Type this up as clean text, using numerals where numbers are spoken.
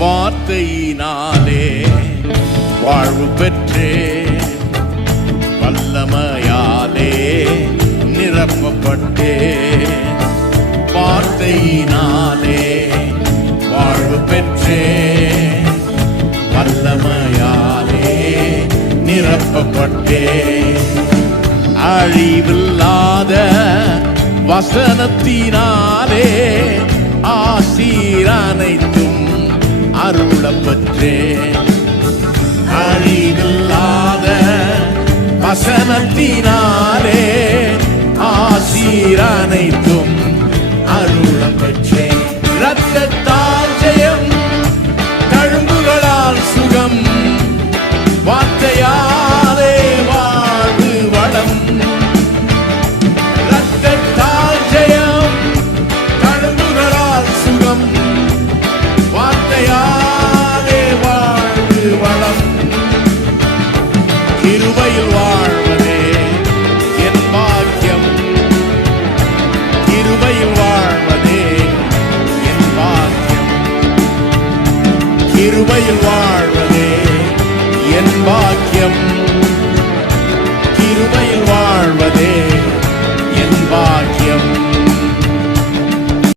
வார்த்தையினாலே வாழ்வு பெற்றே வல்லமையாலே நிரப்பப்பட்டே வார்த்தையினாலே வாழ்வு பெற்றே வல்லமையாலே நிரப்பப்பட்டே அழிவில்லாத வசனத்தினாலே ஆசீர் அனைத்தும் அருளப்பற்றே அழிவில்லாத வசனத்தினாலே ஆசீர் அனைத்தும் அருளப்பற்றே இரத்தத்தை